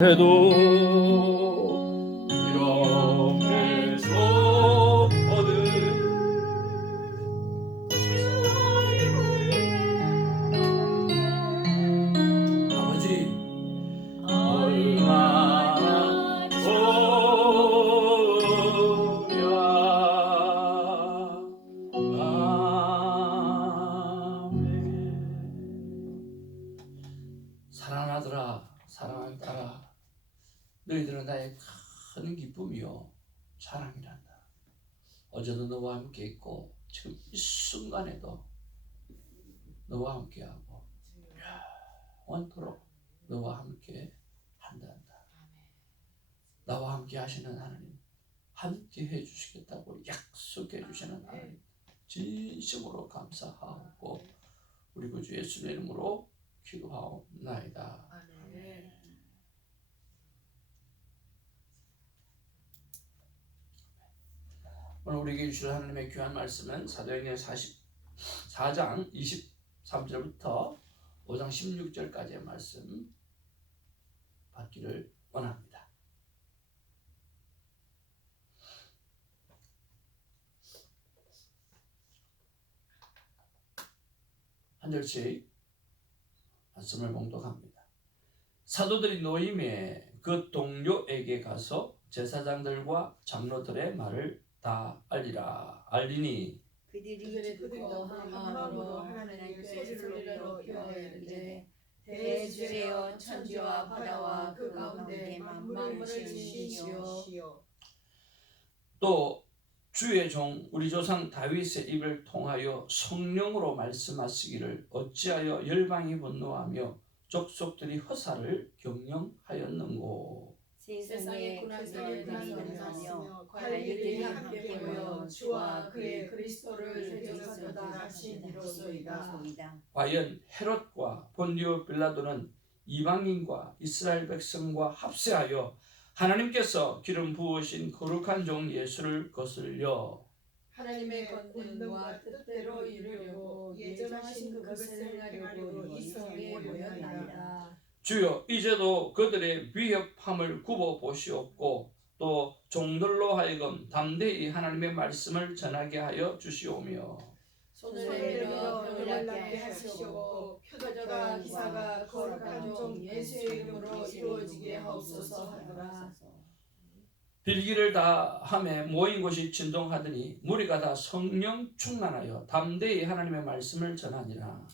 해도 이렇게서 얻은 아버지 얼마나 좋으랴. 아멘. 사랑하더라 사랑하는 딸아, 너희들은 나의 큰 기쁨이요 자랑이란다. 어제도 너와 함께 있고 지금 이 순간에도 너와 함께하고 영원토록 너와 함께 한단다. 나와 함께 하시는 하나님, 함께 해주시겠다고 약속해 주시는 하나님, 진심으로 감사하고 우리 구주 예수의 이름으로 기도하옵나이다. 아멘. 오늘 우리에게 주실 하나님의 귀한 말씀은 사도행전 44장 23절부터 5장 16절까지의 말씀 받기를 원합니다. 한 절씩 말씀을 봉독합니다. 사도들이 노임에 그 동료에게 가서 제사장들과 장로들의 말을 다 알리니 그들이 듣고 한 마음으로 하나님께 소리를 높여 이르되 대주여 천지와 바다와 그 가운데 만물을 지으시오. 또 주의 종 우리 조상 다윗의 입을 통하여 성령으로 말씀하시기를 어찌하여 열방이 분노하며 족속들이 허사를 경영하였는고. 세상에 군왕들이 나서며 관리들이 함께 모여 주와 그의 그리스도를 대적하도다 하시니로소이다. 과연 헤롯과 본디오 빌라도는 이방인과 이스라엘 백성과 합세하여 하나님께서 기름 부으신 거룩한 종 예수를 거슬려 하나님의 권능과 뜻대로 이루려고 예정하신 그것을 행하려고 이 성에 모였나이다. 주여 이제도 그들의 위협함을 굽어 보시옵고 또 종들로 하여금 담대히 하나님의 말씀을 전하게 하여 주시오며 손을 내밀어 병을 낫게 하시옵고 표적과 기사가 거룩한 종 예수의 이름으로 이루어지게 하옵소서 하더라. 빌기를 다 함에 모인 곳이 진동하더니 무리가 다 성령 충만하여 담대히 하나님의 말씀을 전하니라.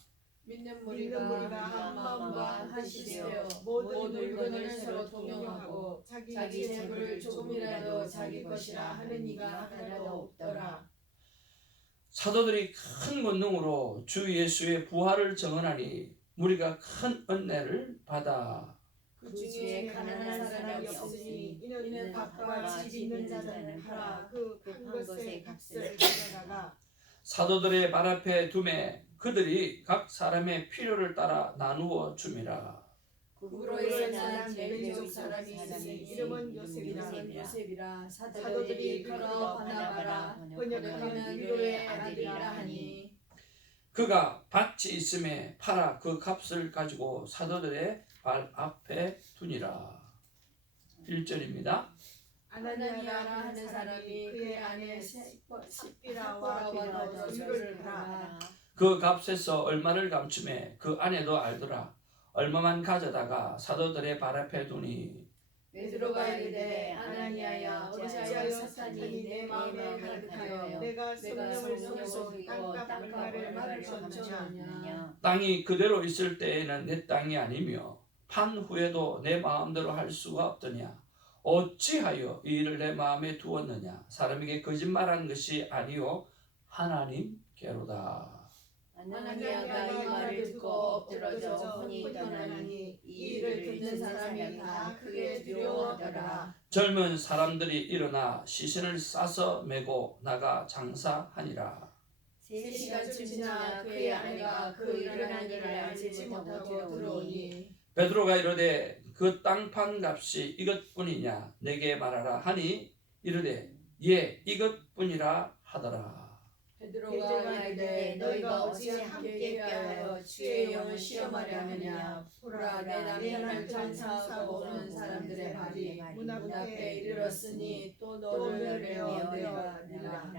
믿는 무리가 한 마음과 한 뜻이되어 모든 물건을 서로 동용하고 자기 재물을 조금이라도 자기 것이라 하는 이가 하나도 없더라. 사도들이 큰 권능으로 주 예수의 부활을 증언하니 무리가 큰 은혜를 받아 그 중에 가난한 사람이 없으니 이는 밥과 집 있는 자는 팔아 그 판 것의 값을 가져다가 사도들의 발 앞에 두매 그들이 각 사람의 필요를 따라 나누어 줌이라. 구브로에 사는 왼쪽 사람이 있으니 이름은 요셉이라. 사도들이 그로 바나바라 번역하면 위로의 아들이라 하니 그가 밭이 있음에 팔아 그 값을 가지고 사도들의 발 앞에 두니라. 1절입니다. 아나니아라 하는 사람이 그의 아내 삽비라와 더불어 유를 팔아 그 값에서 얼마를 감춤해 그 아내도 알더라. 얼마만 가져다가 사도들의 발 앞에 두니 베드로가 이르되 아나니아야 어찌하여 사탄이 내 마음에 가득하여 내가 성령을 쏘고 땅값을 맞추었느냐. 땅이 그대로 있을 때에는 내 땅이 아니며 판 후에도 내 마음대로 할 수가 없더냐. 어찌하여 이 일을 내 마음에 두었느냐. 사람에게 거짓말한 것이 아니요 하나님께로다. 아나니아가 이 말을 듣고 엎드러져 혼이 떠나니 이 일을 듣는 사람이 다 크게 두려워하더라. 젊은 사람들이 일어나 시신을 싸서 메고 나가 장사하니라. 3시간쯤 지나 그의 아내가 그 일어난 일을 알지 못하고 들어오니 베드로가 이르되 그 땅판 값이 이것뿐이냐 내게 말하라 하니 이르되 예 이것뿐이라 하더라. 베드로가 이르되 너희가 어찌 함께 꾀하여 주의 영을 시험하려 하느냐. 보라 내 남편을 장사하고 오는 사람들의 발이 문 앞에 이르렀으니 또 너를 메어 내가리라.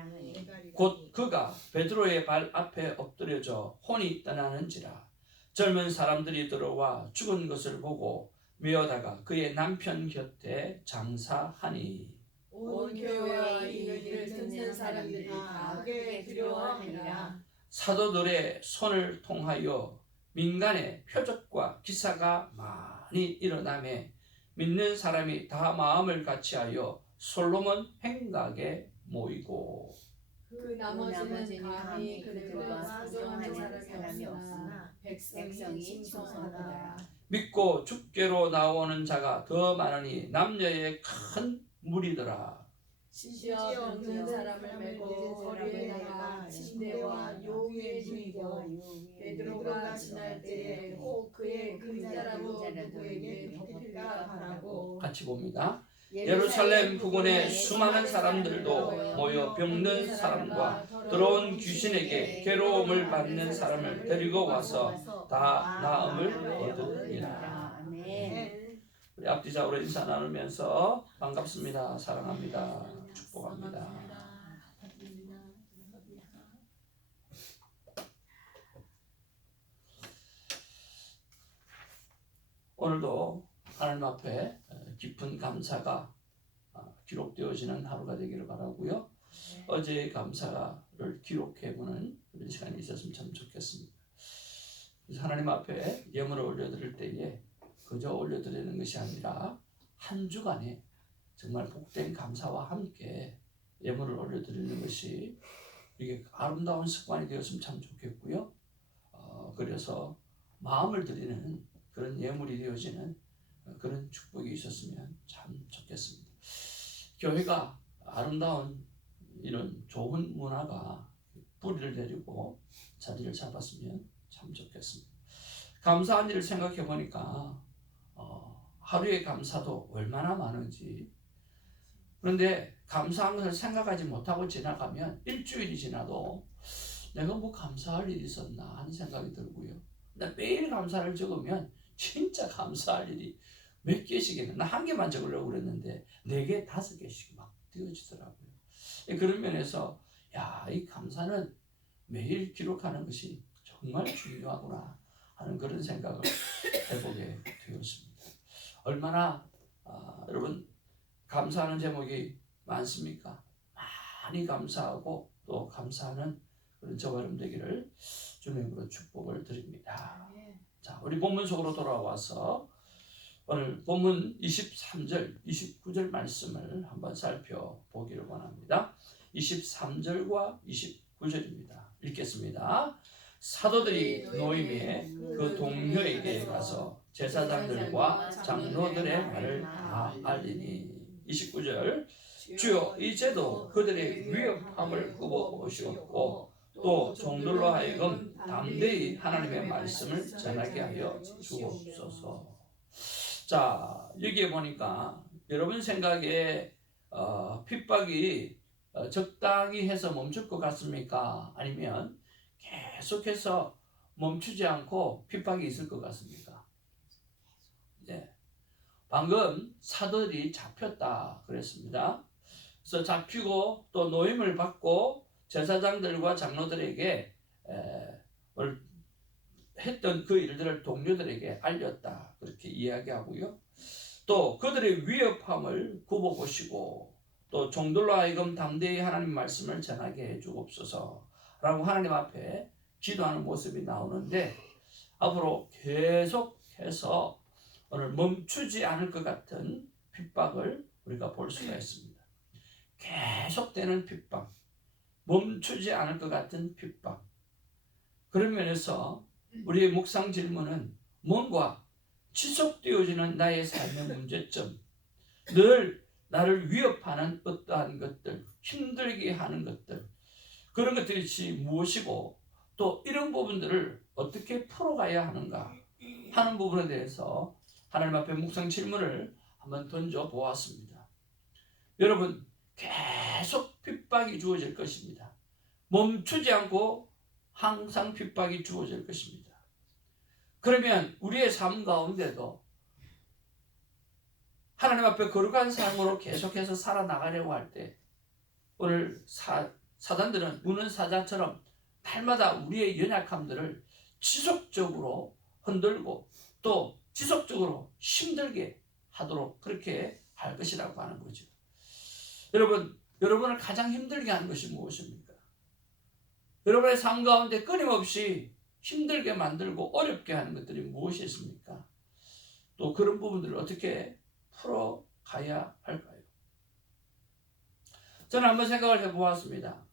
곧 그가 베드로의 발 앞에 엎드려져 혼이 떠나는지라. 젊은 사람들이 들어와 죽은 것을 보고 메어다가 그의 남편 곁에 장사하니. 온 교회와 이 일을 듣는 사람들이 다 크게 두려워하니라. 사도들의 손을 통하여 민간의 표적과 기사가 많이 일어나매 믿는 사람이 다 마음을 같이하여 솔로몬 행각에 모이고. 그 나머지는 감히 그들과 소통하는 사람이 없으나 백성이 칭송하더라. 믿고 죽게로 나오는 자가 더 많으니 남녀의 큰 무리더라. 심지어 병든 사람을 메고 거리에다가 침대와 요위에 누이고 베드로가 지날 때에 혹 그의 그림자라도 누구에게 덮일까 바라고. 같이 봅니다. 예루살렘 부근에 수많은 사람들도 모여 병든 사람과 들어온 귀신에게 괴로움을 받는 사람을 데리고 와서 다 나음을 얻으리라. 우리 앞뒤자우로 인사 나누면서 반갑습니다, 사랑합니다, 축복합니다. 오늘도 하나님 앞에 깊은 감사가 기록되어지는 하루가 되기를 바라고요. 어제의 감사를 기록해보는 그런 시간이 있었으면 참 좋겠습니다. 그래서 하나님 앞에 예물을 올려드릴 때에 그저 올려드리는 것이 아니라 한 주간에 정말 복된 감사와 함께 예물을 올려드리는 것이 이게 아름다운 습관이 되었으면 참 좋겠고요. 그래서 마음을 드리는 그런 예물이 되어지는 그런 축복이 있었으면 참 좋겠습니다. 교회가 아름다운 이런 좋은 문화가 뿌리를 내리고 자리를 잡았으면 참 좋겠습니다. 감사한 일을 생각해 보니까 하루의 감사도 얼마나 많은지. 그런데 감사한 것을 생각하지 못하고 지나가면 일주일이 지나도 내가 뭐 감사할 일이 있었나 하는 생각이 들고요. 근데 매일 감사를 적으면 진짜 감사할 일이 몇 개씩이나, 나 한 개만 적으려고 그랬는데 4개, 5개씩 막 띄어지더라고요. 그런 면에서 이 감사는 매일 기록하는 것이 정말 중요하구나 하는 그런 생각을 해보게 되었습니다. 얼마나 여러분 감사하는 제목이 많습니까? 많이 감사하고 또 감사하는 그런 저와 여러분 되기를 주님으로 축복을 드립니다. 자, 우리 본문 속으로 돌아와서 오늘 본문 23절, 29절 말씀을 한번 살펴보기를 원합니다. 23절과 29절입니다. 읽겠습니다. 사도들이 노임에 그 동료에게 가서 제사장들과 장로들의 말을 다 알리니. 29절. 주여 이제도 그들의 위협함을 굽어보시옵고 또 종들로 하여금 담대히 하나님의 말씀을 전하게 하여 주옵소서. 자, 여기에 보니까 여러분 생각에 핍박이 적당히 해서 멈출 것 같습니까? 아니면 계속해서 멈추지 않고 핍박이 있을 것 같습니까? 네. 방금 사도들이 잡혔다 그랬습니다. 그래서 잡히고 또 노임을 받고 제사장들과 장로들에게 했던 그 일들을 동료들에게 알렸다 그렇게 이야기하고요. 또 그들의 위협함을 굽어보시고 또 종들로 하여금 담대히 하나님 말씀을 전하게 해주옵소서 라고 하나님 앞에 기도하는 모습이 나오는데, 앞으로 계속해서 오늘 멈추지 않을 것 같은 핍박을 우리가 볼 수가 있습니다. 계속되는 핍박, 멈추지 않을 것 같은 핍박. 그런 면에서 우리의 묵상 질문은 뭔가 지속되어지는 나의 삶의 문제점, 늘 나를 위협하는 어떠한 것들, 힘들게 하는 것들, 그런 것들이 무엇이고 또 이런 부분들을 어떻게 풀어가야 하는가 하는 부분에 대해서 하나님 앞에 묵상 질문을 한번 던져보았습니다. 여러분, 계속 핍박이 주어질 것입니다. 멈추지 않고 항상 핍박이 주어질 것입니다. 그러면 우리의 삶 가운데도 하나님 앞에 거룩한 삶으로 계속해서 살아나가려고 할 때 오늘 사단들은 우는 사자처럼 날마다 우리의 연약함들을 지속적으로 흔들고 또 지속적으로 힘들게 하도록 그렇게 할 것이라고 하는 거죠. 여러분을 가장 힘들게 하는 것이 무엇입니까? 여러분의 삶 가운데 끊임없이 힘들게 만들고 어렵게 하는 것들이 무엇이 있습니까? 또 그런 부분들을 어떻게 풀어가야 할까요? 저는 한번 생각을 해보았습니다.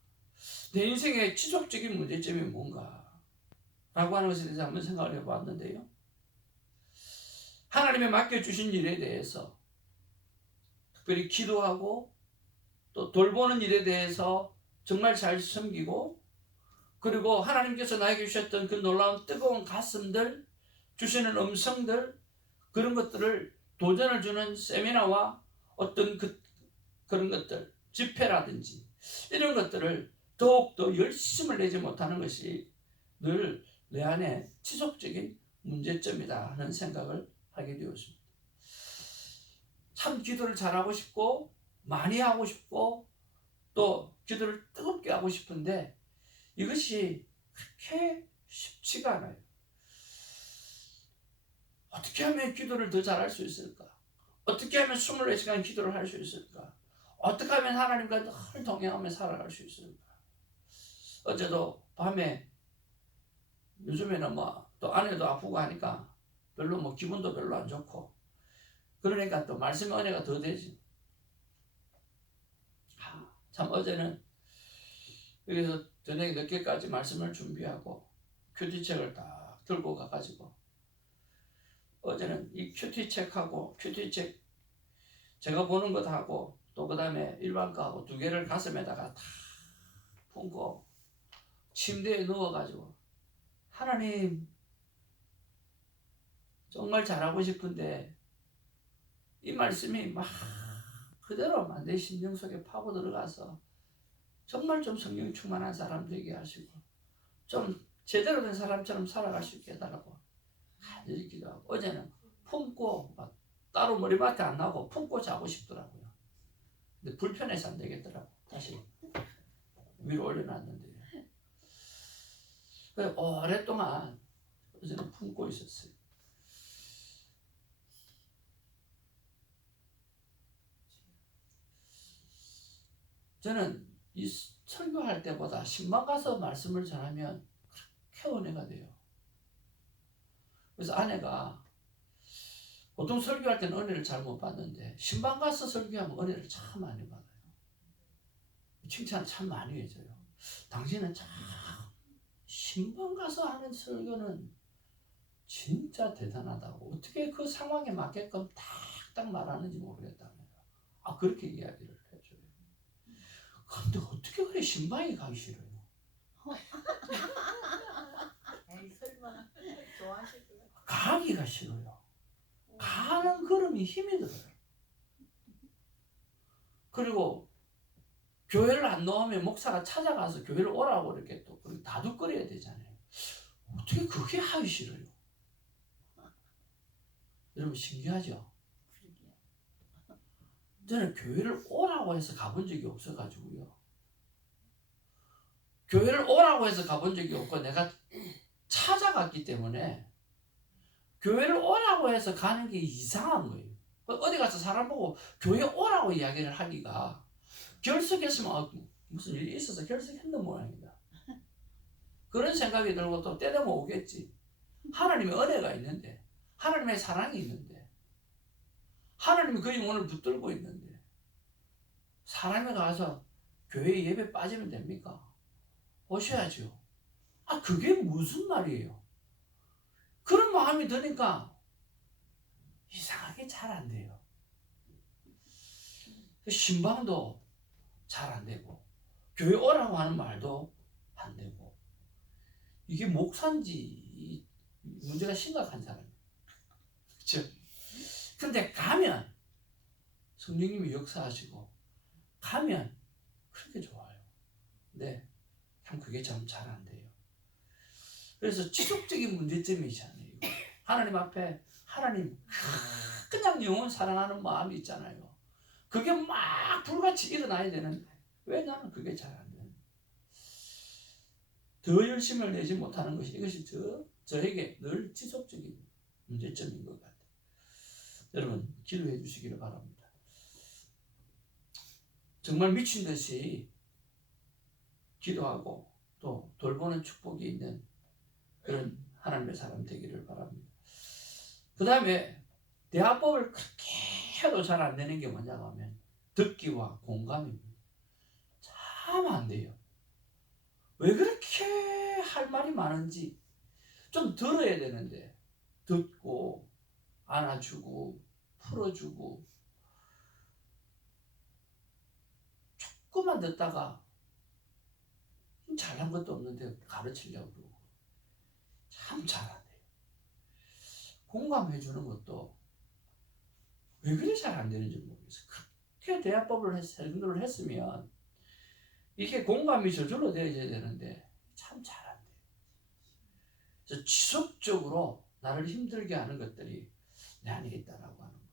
내 인생의 지속적인 문제점이 뭔가 라고 하는 것에 대해서 한번 생각을 해보았는데요. 하나님의 맡겨주신 일에 대해서 특별히 기도하고 또 돌보는 일에 대해서 정말 잘 섬기고 그리고 하나님께서 나에게 주셨던 그 놀라운 뜨거운 가슴들 주시는 음성들 그런 것들을 도전을 주는 세미나와 어떤 그런 것들 집회라든지 이런 것들을 더욱더 열심을 내지 못하는 것이 늘 내 안에 지속적인 문제점이다 하는 생각을 하게 되었습니다. 참 기도를 잘하고 싶고 많이 하고 싶고 또 기도를 뜨겁게 하고 싶은데 이것이 그렇게 쉽지가 않아요. 어떻게 하면 기도를 더 잘할 수 있을까? 어떻게 하면 24시간 기도를 할 수 있을까? 어떻게 하면 하나님과 늘 동행하며 살아갈 수 있을까? 어제도 밤에 요즘에는 또 아내도 아프고 하니까 별로 기분도 별로 안 좋고 그러니까 또 말씀의 은혜가 더 되지. 참 어제는 여기서 저녁에 늦게까지 말씀을 준비하고 큐티책을 딱 들고 가가지고 어제는 이 큐티책하고 큐티책 제가 보는 것하고 또 그 다음에 일반 거하고 두 개를 가슴에다가 다 품고 침대에 누워가지고 하나님 정말 잘하고 싶은데 이 말씀이 막 그대로 내 심령 속에 파고 들어가서 정말 좀 성령 충만한 사람 되게 하시고 좀 제대로 된 사람처럼 살아갈 수 있게 해달라고 간절히 기도하고 어제는 품고 막 따로 머리맡에 안 나고 품고 자고 싶더라고요. 근데 불편해서 안 되겠더라고. 다시 위로 올려놨는데 오랫동안 어제는 품고 있었어요. 저는 이 설교할 때보다 신방 가서 말씀을 전하면 그렇게 은혜가 돼요. 그래서 아내가 보통 설교할 때는 은혜를 잘 못 받는데 신방 가서 설교하면 은혜를 참 많이 받아요. 칭찬 참 많이 해줘요. 당신은 참 신방 가서 하는 설교는 진짜 대단하다고 어떻게 그 상황에 맞게끔 딱딱 말하는지 모르겠다면서 그렇게 이야기를 해줘요. 근데 어떻게 그래 신방에 가기 싫어요? 설마 좋아하실 거예요? 가기가 싫어요. 가는 걸음이 힘이 들어요. 그리고 교회를 안 나오면 목사가 찾아가서 교회를 오라고 이렇게 또 다독거려야 되잖아요. 어떻게 그게 하기 싫어요? 여러분 신기하죠? 저는 교회를 오라고 해서 가본 적이 없어가지고요. 교회를 오라고 해서 가본 적이 없고 내가 찾아갔기 때문에 교회를 오라고 해서 가는 게 이상한 거예요. 어디 가서 사람 보고 교회 오라고 이야기를 하기가 결석했으면 무슨 일이 있어서 결석했는 모양이다. 그런 생각이 들고 또 때되면 오겠지. 하나님의 은혜가 있는데 하나님의 사랑이 있는데 하나님이 그 영혼을 붙들고 있는데 사람이 가서 교회 예배 빠지면 됩니까? 오셔야죠. 그게 무슨 말이에요? 그런 마음이 드니까 이상하게 잘 안 돼요. 신방도 잘 안 되고 교회 오라고 하는 말도 안 되고 이게 목사인지 문제가 심각한 사람이에요. 그렇죠? 근데 가면 성령님이 역사하시고 가면 그렇게 좋아요. 네. 참 그게 참 잘 안 돼요. 그래서 지속적인 문제점이잖아요. 하나님 앞에 하나님 그냥 영원 사랑하는 마음이 있잖아요. 그게 막 불같이 일어나야 되는데 왜 나는 그게 잘 안 되는? 더 열심을 내지 못하는 것이 이것이 저에게 늘 지속적인 문제점인 것 같아요. 여러분 기도해 주시기를 바랍니다. 정말 미친 듯이 기도하고 또 돌보는 축복이 있는 그런 하나님의 사람 되기를 바랍니다. 그 다음에 대화법을 그렇게 해도 잘 안 되는 게 뭐냐고 하면 듣기와 공감입니다. 참 안 돼요. 왜 그렇게 할 말이 많은지 좀 들어야 되는데 듣고 안아주고 풀어주고 조금만 듣다가 잘한 것도 없는데 가르치려고 그러고 참 잘 안 돼요. 공감해 주는 것도 왜 그리 잘 안 되는지 모르겠어요. 그렇게 대화법을 설교를 했으면 이게 공감이 저절로 되어야 되는데 참 잘 안 돼요. 그래서 지속적으로 나를 힘들게 하는 것들이 내 안에 있다라고 하는 거예요.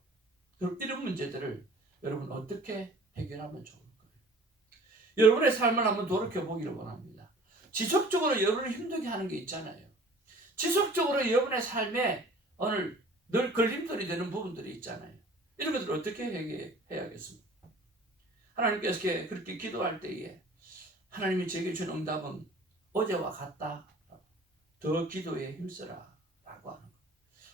그럼 이런 문제들을 여러분 어떻게 해결하면 좋을까요? 여러분의 삶을 한번 돌이켜보기를 원합니다. 지속적으로 여러분을 힘들게 하는 게 있잖아요. 지속적으로 여러분의 삶에 오늘 늘 걸림돌이 되는 부분들이 있잖아요. 이런 것들을 어떻게 해야겠습니까? 하나님께서 그렇게 기도할 때에 하나님이 제게 준 응답은 어제와 같다. 더 기도에 힘쓰라 라고 하는 거예요.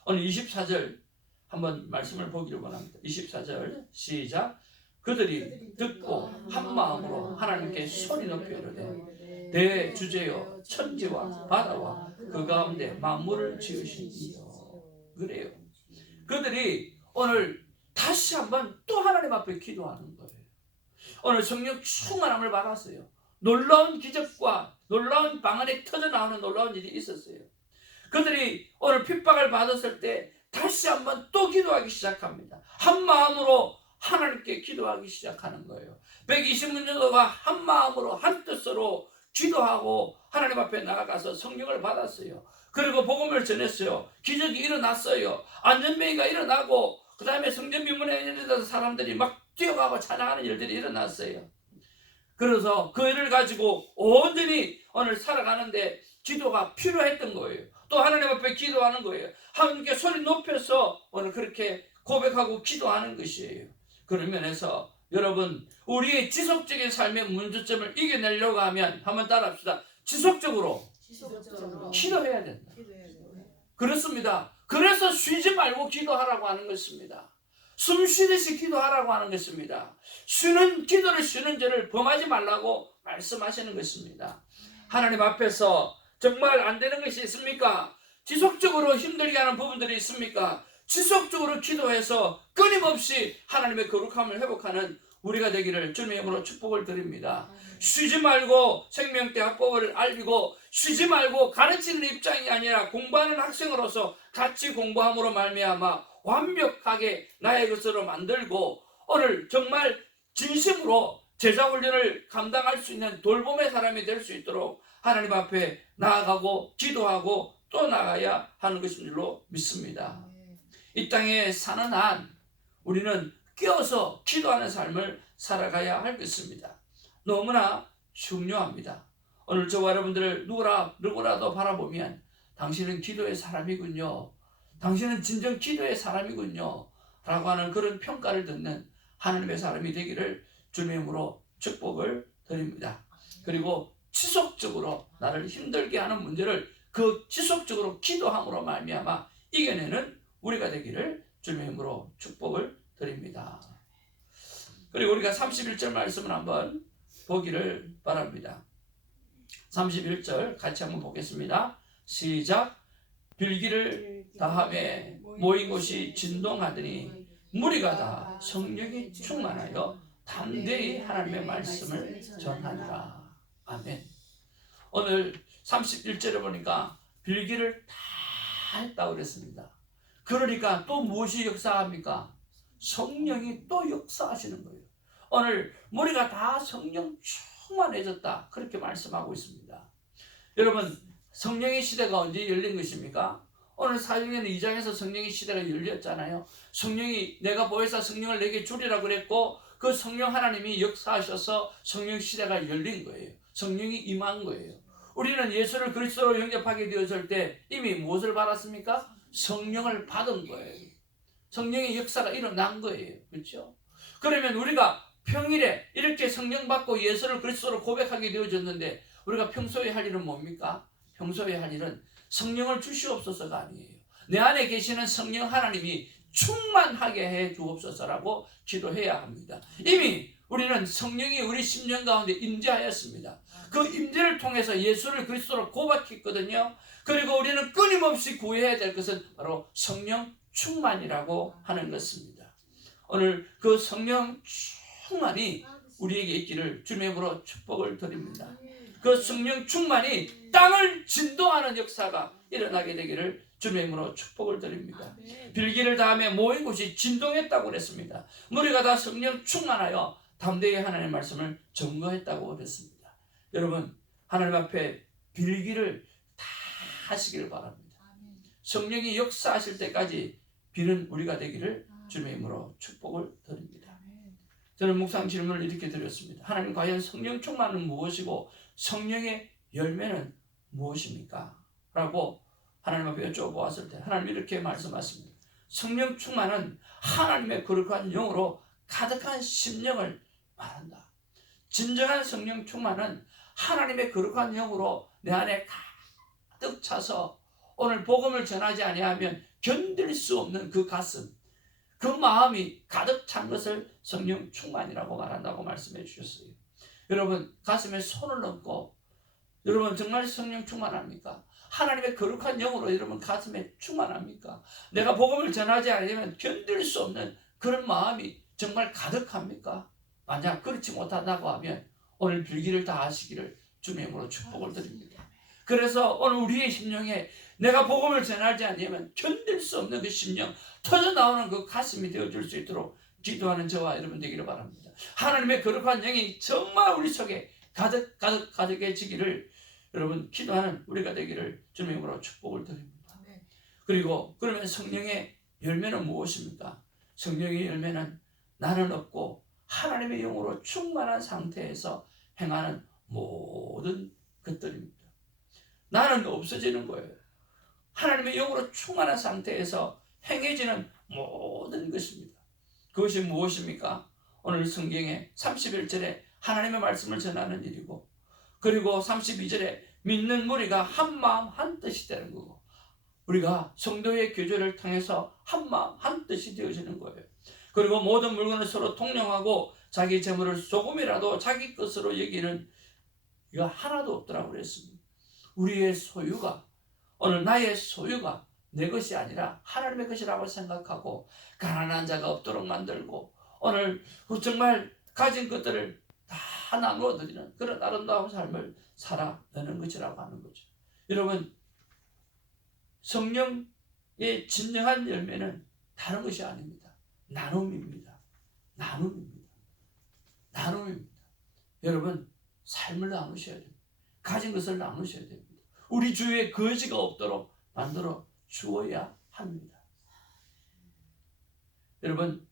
오늘 24절 한번 말씀을 보기를 원합니다. 24절 시작. 그들이 듣고 한 마음으로 하나님께 소리 높여 이르되 내 주제여 천지와 바다와 그 가운데 만물을 지으신 이여. 그래요. 그들이 오늘 다시 한번 또 하나님 앞에 기도하는 거예요. 오늘 성령 충만함을 받았어요. 놀라운 기적과 놀라운 방 안에 터져나오는 놀라운 일이 있었어요. 그들이 오늘 핍박을 받았을 때 다시 한번 또 기도하기 시작합니다. 한 마음으로 하나님께 기도하기 시작하는 거예요. 120년도가 한 마음으로 한 뜻으로 기도하고 하나님 앞에 나아가서 성령을 받았어요. 그리고 복음을 전했어요. 기적이 일어났어요. 안전병이가 일어나고 그 다음에 성전 미문에 일어나서 사람들이 막 뛰어가고 찬양하는 일들이 일어났어요. 그래서 그 일을 가지고 온전히 오늘 살아가는데 기도가 필요했던 거예요. 또 하나님 앞에 기도하는 거예요. 하나님께 소리 높여서 오늘 그렇게 고백하고 기도하는 것이에요. 그런 면에서 여러분 우리의 지속적인 삶의 문제점을 이겨내려고 하면 한번 따라합시다. 지속적으로 기도해야 된다. 그렇습니다. 그래서 쉬지 말고 기도하라고 하는 것입니다. 숨 쉬듯이 기도하라고 하는 것입니다. 쉬는 기도를 쉬는 죄를 범하지 말라고 말씀하시는 것입니다. 하나님 앞에서 정말 안 되는 것이 있습니까? 지속적으로 힘들게 하는 부분들이 있습니까? 지속적으로 기도해서 끊임없이 하나님의 거룩함을 회복하는 우리가 되기를 주님의 이름으로 축복을 드립니다. 쉬지 말고 생명대 학법을 알리고 쉬지 말고 가르치는 입장이 아니라 공부하는 학생으로서 같이 공부함으로 말미암아 완벽하게 나의 것으로 만들고 오늘 정말 진심으로 제자훈련을 감당할 수 있는 돌봄의 사람이 될 수 있도록 하나님 앞에 나아가고 기도하고 또 나가야 하는 것인 줄로 믿습니다. 이 땅에 사는 한 우리는 끼어서 기도하는 삶을 살아가야 할 것입니다. 너무나 중요합니다. 오늘 저와 여러분들을 누구라도 바라보면 당신은 기도의 사람이군요. 당신은 진정 기도의 사람이군요. 라고 하는 그런 평가를 듣는 하나님의 사람이 되기를 주님의 이름으로 축복을 드립니다. 그리고 지속적으로 나를 힘들게 하는 문제를 그 지속적으로 기도함으로 말미암아 이겨내는 우리가 되기를 주님의 이름으로 축복을 드립니다. 그리고 우리가 31절 말씀을 한번 보기를 바랍니다. 31절 같이 한번 보겠습니다. 시작. 빌기를 다함에 모인 곳이 진동하더니 무리가 다 성령이 충만하여 담대히 하나님의 말씀을 전하니라. 아멘. 오늘 31절에 보니까 빌기를 다 했다고 그랬습니다. 그러니까 또 무엇이 역사합니까? 성령이 또 역사하시는 거예요. 오늘 무리가 다 성령 충만해졌다. 그렇게 말씀하고 있습니다. 여러분, 성령의 시대가 언제 열린 것입니까? 오늘 사도행전 2장에서 성령의 시대가 열렸잖아요. 성령이 내가 보혜사 성령을 내게 주리라 그랬고 그 성령 하나님이 역사하셔서 성령 시대가 열린 거예요. 성령이 임한 거예요. 우리는 예수를 그리스도로 영접하게 되었을 때 이미 무엇을 받았습니까? 성령을 받은 거예요. 성령의 역사가 일어난 거예요. 그렇죠? 그러면 우리가 평일에 이렇게 성령 받고 예수를 그리스도로 고백하게 되어졌는데 우리가 평소에 할 일은 뭡니까? 평소에 할 일은 성령을 주시옵소서가 아니에요. 내 안에 계시는 성령 하나님이 충만하게 해 주옵소서라고 기도해야 합니다. 이미 우리는 성령이 우리 심령 가운데 임재하였습니다. 그 임재를 통해서 예수를 그리스도로 고백했거든요. 그리고 우리는 끊임없이 구해야 될 것은 바로 성령 충만이라고 하는 것입니다. 오늘 그 성령 충만이 우리에게 있기를 주님으로 축복을 드립니다. 그 성령 충만이 땅을 진동하는 역사가 일어나게 되기를 주님의 이름으로 축복을 드립니다. 빌기를 다음에 모인 곳이 진동했다고 그랬습니다. 무리가 다 성령 충만하여 담대히 하나님의 말씀을 증거했다고 그랬습니다. 여러분, 하나님 앞에 빌기를 다 하시기를 바랍니다. 성령이 역사하실 때까지 비는 우리가 되기를 주님의 이름으로 축복을 드립니다. 저는 묵상 질문을 이렇게 드렸습니다. 하나님, 과연 성령 충만은 무엇이고 성령의 열매는 무엇입니까? 라고 하나님 앞에 여쭤보았을 때 하나님 이렇게 말씀하십니다. 성령 충만은 하나님의 거룩한 영으로 가득한 심령을 말한다. 진정한 성령 충만은 하나님의 거룩한 영으로 내 안에 가득 차서 오늘 복음을 전하지 아니하면 견딜 수 없는 그 가슴, 그 마음이 가득 찬 것을 성령 충만이라고 말한다고 말씀해 주셨어요. 여러분, 가슴에 손을 얹고 여러분 정말 성령 충만합니까? 하나님의 거룩한 영으로 여러분 가슴에 충만합니까? 내가 복음을 전하지 않으면 견딜 수 없는 그런 마음이 정말 가득합니까? 만약 그렇지 못하다고 하면 오늘 빌기를 다 하시기를 주님의 이름으로 축복을 드립니다. 그래서 오늘 우리의 심령에 내가 복음을 전하지 않으면 견딜 수 없는 그 심령, 터져 나오는 그 가슴이 되어줄 수 있도록 기도하는 저와 여러분 되기를 바랍니다. 하나님의 거룩한 영이 정말 우리 속에 가득해지기를 여러분 기도하는 우리가 되기를 주님의 이름으로 축복을 드립니다. 그리고 그러면 성령의 열매는 무엇입니까? 성령의 열매는 나는 없고 하나님의 영으로 충만한 상태에서 행하는 모든 것들입니다. 나는 없어지는 거예요. 하나님의 영으로 충만한 상태에서 행해지는 모든 것입니다. 그것이 무엇입니까? 오늘 성경에 31절에 하나님의 말씀을 전하는 일이고, 그리고 32절에 믿는 무리가 한 마음 한 뜻이 되는 거고, 우리가 성도의 교제를 통해서 한 마음 한 뜻이 되어지는 거예요. 그리고 모든 물건을 서로 통용하고 자기 재물을 조금이라도 자기 것으로 여기는 이거 하나도 없더라고 그랬습니다. 우리의 소유가, 오늘 나의 소유가 내 것이 아니라 하나님의 것이라고 생각하고 가난한 자가 없도록 만들고 오늘 정말 가진 것들을 다 나누어 드리는 그런 아름다운 삶을 살아내는 것이라고 하는 거죠. 여러분, 성령의 진정한 열매는 다른 것이 아닙니다. 나눔입니다. 나눔입니다. 나눔입니다. 여러분, 삶을 나누셔야 됩니다. 가진 것을 나누셔야 됩니다. 우리 주위에 거지가 없도록 만들어 주어야 합니다. 여러분,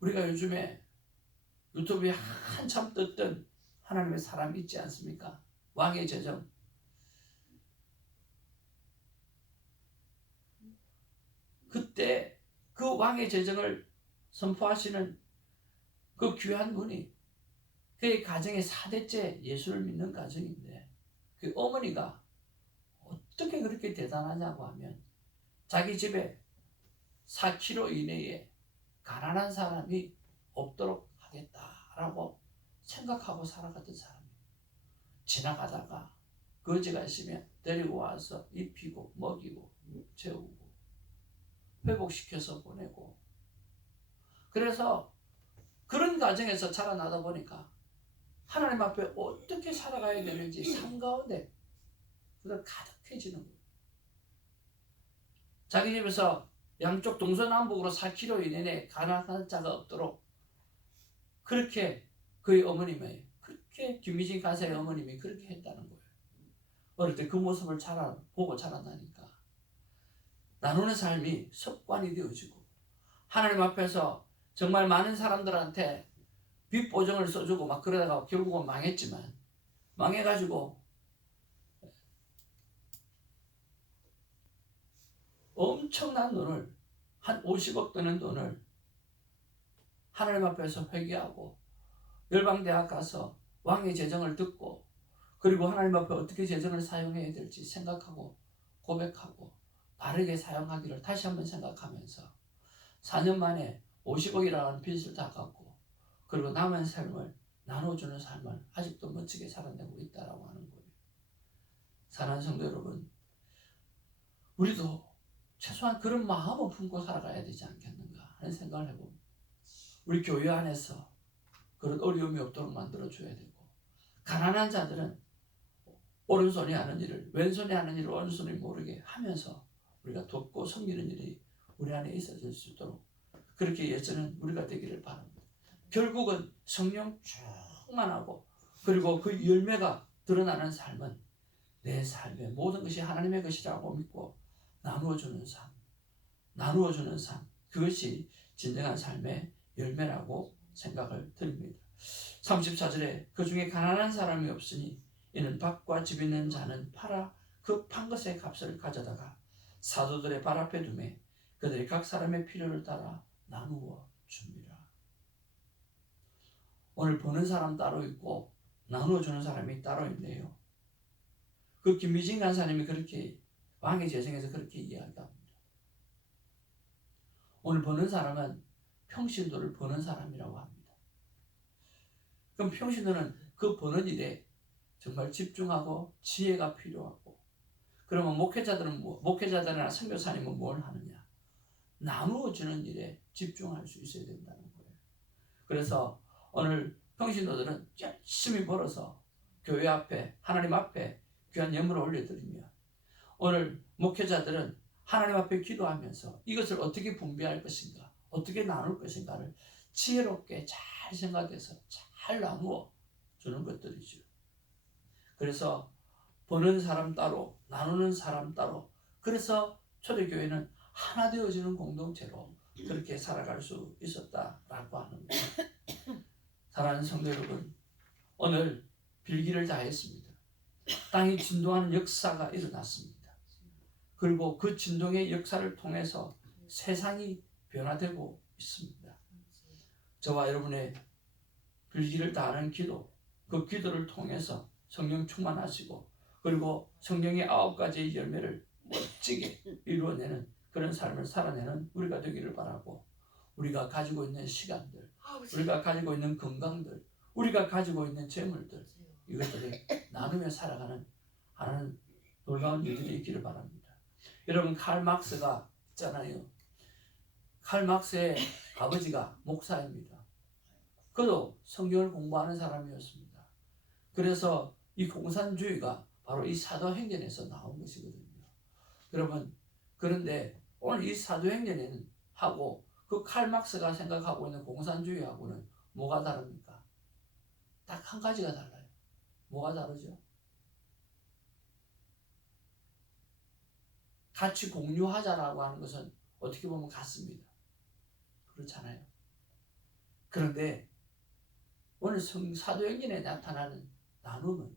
우리가 요즘에 유튜브에 한참 떴던 하나님의 사람이 있지 않습니까? 왕의 제정. 그때 그 왕의 제정을 선포하시는 그 귀한 분이 그의 가정의 4대째 예수를 믿는 가정인데 그 어머니가 어떻게 그렇게 대단하냐고 하면 자기 집에 4km 이내에 가난한 사람이 없도록 하겠다라고 생각하고 살아갔던 사람이에요. 지나가다가 거지가 있으면 데리고 와서 입히고 먹이고 재우고 회복시켜서 보내고, 그래서 그런 가정에서 자라나다 보니까 하나님 앞에 어떻게 살아가야 되는지 삶 가운데 그걸 가득해지는 거예요. 자기 집에서 양쪽 동서남북으로 4km 이내에 가난한 자가 없도록 그렇게 그의 어머님이 그렇게 김미진 간사의 어머님이 그렇게 했다는 거예요. 어릴 때 그 모습을 보고 자란다니까. 나누는 삶이 습관이 되어지고 하나님 앞에서 정말 많은 사람들한테 빚보증을 써주고 막 그러다가 결국은 망했지만 망해가지고 엄청난 돈을 한 50억 드는 돈을 하나님 앞에서 회개하고 열방대학 가서 왕의 재정을 듣고 그리고 하나님 앞에 어떻게 재정을 사용해야 될지 생각하고 고백하고 바르게 사용하기를 다시 한번 생각하면서 4년 만에 50억이라는 빚을 다 갚고 그리고 남은 삶을 나눠주는 삶을 아직도 멋지게 살아내고 있다라고 하는 거예요. 사랑하는 성도 여러분, 우리도 최소한 그런 마음을 품고 살아가야 되지 않겠는가 하는 생각을 해봅니다. 우리 교회 안에서 그런 어려움이 없도록 만들어줘야 되고 가난한 자들은 오른손이 하는 일을 왼손이 하는 일을 오른손이 모르게 하면서 우리가 돕고 섬기는 일이 우리 안에 있어질 수 있도록 그렇게 예전은 우리가 되기를 바랍니다. 결국은 성령 충만하고 그리고 그 열매가 드러나는 삶은 내 삶의 모든 것이 하나님의 것이라고 믿고 나누어주는 삶 그것이 진정한 삶의 열매라고 생각을 드립니다. 34절에 그 중에 가난한 사람이 없으니 이는 밭과 집 있는 자는 팔아 그 판 것의 값을 가져다가 사도들의 발 앞에 두매 그들이 각 사람의 필요를 따라 나누어 줍니다. 오늘 버는 사람 따로 있고 나누어 주는 사람이 따로 있네요. 그 김미진 간사님이 그렇게 왕의 재정에서 그렇게 이야기합니다. 오늘 버는 사람은 평신도를 버는 사람이라고 합니다. 그럼 평신도는 그 버는 일에 정말 집중하고 지혜가 필요하고 그러면 목회자들이나 선교사님은 뭘 하느냐? 나누어 주는 일에 집중할 수 있어야 된다는 거예요. 그래서 오늘 평신도들은 열심히 벌어서 교회 앞에 하나님 앞에 귀한 예물을 올려드리며 오늘 목회자들은 하나님 앞에 기도하면서 이것을 어떻게 분배할 것인가 어떻게 나눌 것인가를 지혜롭게 잘 생각해서 잘 나누어 주는 것들이죠. 그래서 버는 사람 따로 나누는 사람 따로 그래서 초대교회는 하나 되어지는 공동체로 그렇게 살아갈 수 있었다라고 하는 거예요. 사랑하는 성도 여러분, 오늘 빌기를 다했습니다. 땅이 진동하는 역사가 일어났습니다. 그리고 그 진동의 역사를 통해서 세상이 변화되고 있습니다. 저와 여러분의 빌기를 다하는 기도, 그 기도를 통해서 성령 충만하시고 그리고 성령의 9가지의 열매를 멋지게 이루어내는 그런 삶을 살아내는 우리가 되기를 바라고 우리가 가지고 있는 시간들, 우리가 가지고 있는 건강들, 우리가 가지고 있는 재물들 이것들을 나누며 살아가는 하나는 놀라운 일들이 있기를 바랍니다. 여러분 칼 막스가 있잖아요. 칼 막스의 아버지가 목사입니다. 그도 성경을 공부하는 사람이었습니다. 그래서 이 공산주의가 바로 이 사도행전에서 나온 것이거든요. 여러분 그런데 오늘 이 사도행전에는 하고 그 칼 막스가 생각하고 있는 공산주의하고는 뭐가 다릅니까? 딱 한 가지가 달라요. 뭐가 다르죠? 같이 공유하자라고 하는 것은 어떻게 보면 같습니다. 그렇잖아요. 그런데 오늘 사도행전에 나타나는 나눔은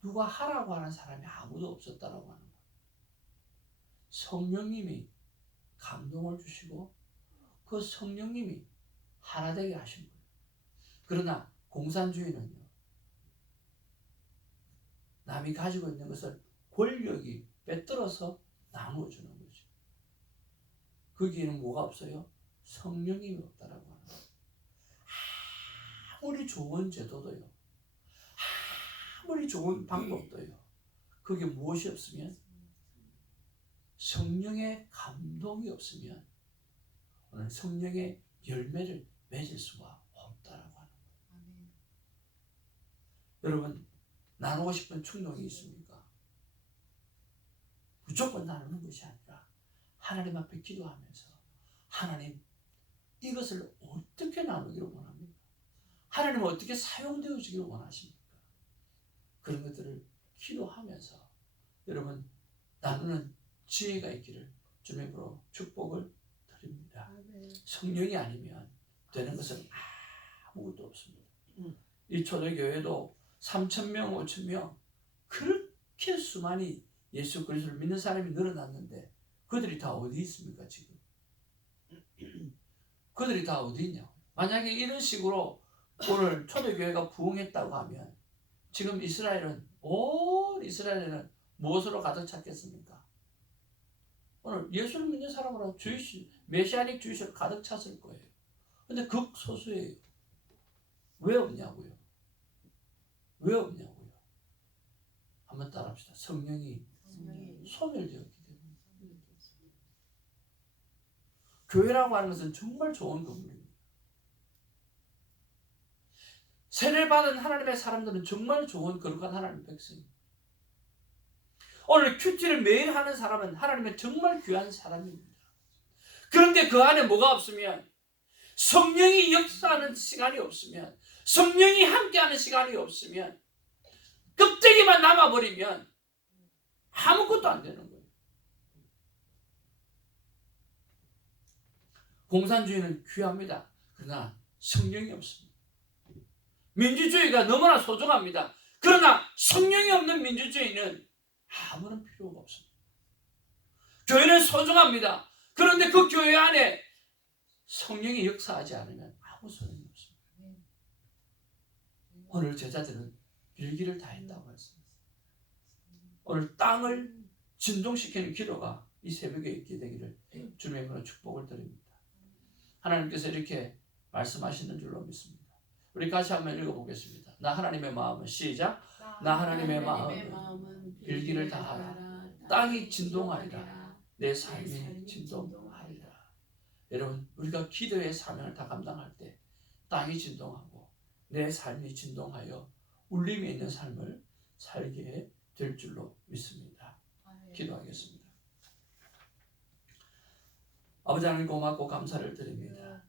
누가 하라고 하는 사람이 아무도 없었다라고 하는 거예요. 성령님이 감동을 주시고 그 성령님이 하나 되게 하신 거예요. 그러나 공산주의는요. 남이 가지고 있는 것을 권력이 빼들어서 나누어주는 거죠. 거기에는 뭐가 없어요? 성령님이 없다라고 하는 거예요. 아무리 좋은 제도도요. 아무리 좋은 방법도요. 그게 무엇이 없으면 성령의 감동이 없으면 오늘 성령의 열매를 맺을 수가 없다라고 하는 거예요. 여러분 나누고 싶은 충동이 있습니까? 무조건 나누는 것이 아니라 하나님 앞에 기도하면서 하나님 이것을 어떻게 나누기를 원합니까? 하나님은 어떻게 사용되어지기를 원하십니까? 그런 것들을 기도하면서 여러분 나누는 지혜가 있기를 주님으로 축복을 드립니다. 성령이 아니면 되는 것은 아무것도 없습니다. 이 초대교회도 3,000명, 5,000명 그렇게 수많이 예수 그리스도를 믿는 사람이 늘어났는데 그들이 다 어디 있습니까 지금? 그들이 다 어디 있냐고. 만약에 이런 식으로 오늘 초대교회가 부흥했다고 하면 지금 온 이스라엘은 무엇으로 가득 찼겠습니까? 오늘 예수를 믿는 사람으로 메시아닉 주의식으로 가득 찼을 거예요. 근데 극소수예요. 왜 없냐고요? 왜 없냐고요? 한번 따라합시다. 성령이 소멸되었기 때문에. 교회라고 하는 것은 정말 좋은 건물입니다. 세례를 받은 하나님의 사람들은 정말 좋은 거룩한 하나님의 백성입니다. 오늘 큐티를 매일 하는 사람은 하나님의 정말 귀한 사람입니다. 그런데 그 안에 뭐가 없으면, 성령이 역사하는 시간이 없으면, 성령이 함께하는 시간이 없으면, 껍데기만 남아버리면 아무것도 안 되는 거예요. 공산주의는 귀합니다. 그러나 성령이 없습니다. 민주주의가 너무나 소중합니다. 그러나 성령이 없는 민주주의는 아무런 필요가 없습니다. 교회는 소중합니다. 그런데 그 교회 안에 성령이 역사하지 않으면 아무 소용이 없습니다. 오늘 제자들은 일기를 다 했다고 했습니다. 오늘 땅을 진동시키는 기도가 이 새벽에 있게 되기를 주님의 이름으로 축복을 드립니다. 하나님께서 이렇게 말씀하시는 줄로 믿습니다. 우리 같이 한번 읽어보겠습니다. 나 하나님의 마음은 시작. 나 하나님의 마음은 일기를 다하라. 땅이 진동하리라. 내 삶이 진동하리라. 여러분, 우리가 기도의 사명을 다 감당할 때 땅이 진동하고 내 삶이 진동하여 울림이 있는 삶을 살게 될 줄로 믿습니다. 기도하겠습니다. 아버지 하나님 고맙고 감사를 드립니다.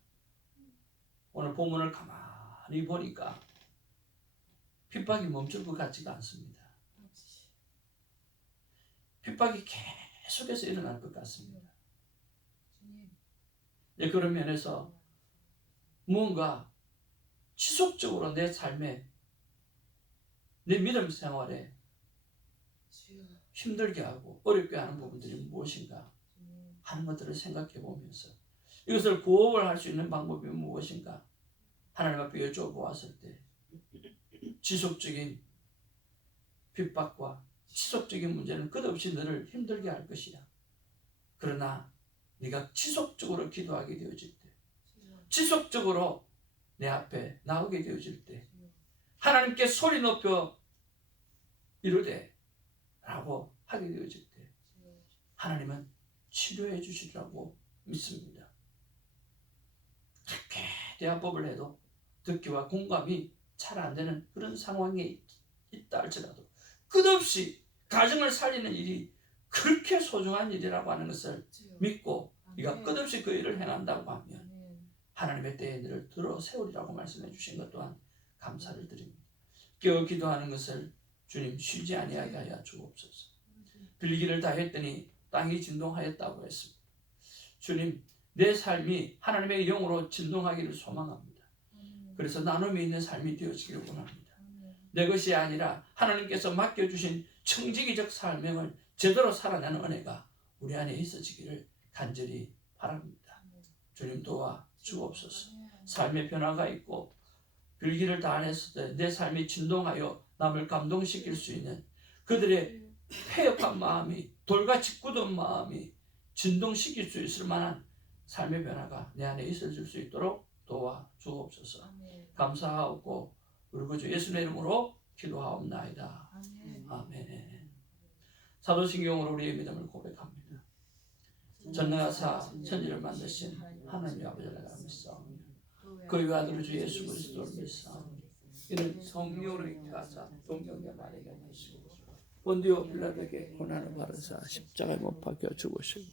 오늘 본문을 가만히 보니까 핍박이 멈출 것 같지가 않습니다. 핍박이 계속해서 일어날 것 같습니다. 예, 그런 면에서 무언가 지속적으로 내 삶에, 내 믿음 생활에 힘들게 하고 어렵게 하는 부분들이 무엇인가 하는 것들을 생각해 보면서 이것을 구업을 할 수 있는 방법이 무엇인가 하나님 앞에 여쭤보았을 때 지속적인 핍박과 지속적인 문제는 끝없이 너를 힘들게 할 것이야. 그러나 네가 지속적으로 기도하게 되어질 때, 지속적으로 내 앞에 나오게 되어질 때, 하나님께 소리 높여 이르되 라고 하게 되어질 때 하나님은 치료해 주시리라고 믿습니다. 그렇게 대화법을 해도 듣기와 공감이 잘 안 되는 그런 상황에 있다 할지라도 끝없이 가정을 살리는 일이 그렇게 소중한 일이라고 하는 것을 믿고 네가 끝없이 그 일을 행한다고 하면 하나님의 때에 너를 들어 세우리라고 말씀해 주신 것 또한 감사를 드립니다. 깨어 기도하는 것을 주님 쉬지 아니하게 하여 주옵소서. 빌기를 다 했더니 땅이 진동하였다고 했습니다. 주님, 내 삶이 하나님의 영으로 진동하기를 소망합니다. 그래서 나눔이 있는 삶이 되어지기를 원합니다. 내 것이 아니라 하나님께서 맡겨주신 청지기적 사명을 제대로 살아내는 은혜가 우리 안에 있어지기를 간절히 바랍니다. 주님 도와 주옵소서. 삶의 변화가 있고 빌기를 다 했을 때 내 삶이 진동하여 남을 감동시킬 수 있는 그들의 폐역한 마음이, 돌같이 굳은 마음이 진동시킬 수 있을 만한 삶의 변화가 내 안에 있어질 수 있도록 도와 주옵소서. 감사하고 우리 구주 예수님의 이름으로 기도하옵나이다. 아멘. 사도신경으로 우리의 믿음을 고백합니다. 전능하사 천지를 만드신 하나님의 아버지를 믿사옵니다. 그의 아들 주 예수 그리스도를 믿사옵니다. 이는 성령으로 잉태하사 동정녀 마리아가 되시고 본디오 빌라도에게 고난을 받으사 십자가에 못 박혀 죽으시고